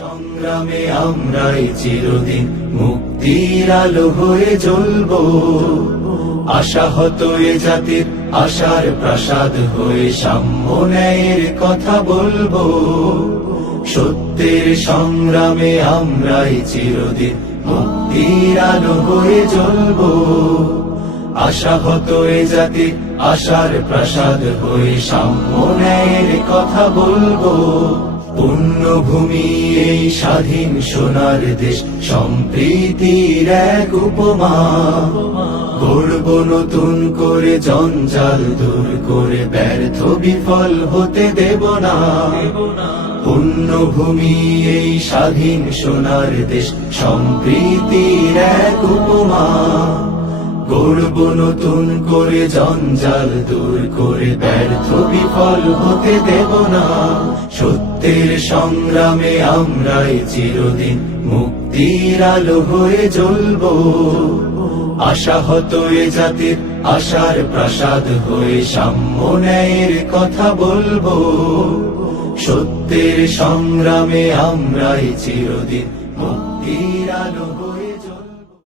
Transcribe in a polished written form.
সংগ্রামে আমরাই চিরদিন মুক্তির আলো হয়ে জ্বলবো। আশাহত এ জাতির আশার প্রাসাদ হয়ে সাম্য ন্যায়ের কথা বলবো। সত্যের সংগ্রামে আমরাই চিরদিন মুক্তির আলো হয়ে জ্বলবো। আশাহত এ জাতির আশার প্রাসাদ হয়ে সাম্য ন্যায়ের কথা বলবো। পুণ্যভূমি এই স্বাধীন সোনার দেশ সম্প্রীতির এক উপমা। গড়ব নতুন করে জঞ্জাল দূর করে ব্যর্থ বিফল হতে দেব না। পুণ্যভূমি এই স্বাধীন সোনার দেশ সম্প্রীতির এক উপমা। গড়ব নতুন করে জঞ্জাল দূর করে ব্যর্থ বিফল হতে দেব না। সত্যের সংগ্রামে আমরাই চিরদিন মুক্তির আলো হয়ে জ্বলবো। আশাহত এ জাতির আশার প্রাসাদ হয়ে সাম্য ন্যায়ের কথা বলবো। সত্যের সংগ্রামে আমরাই চিরদিন মুক্তির আলো হয়ে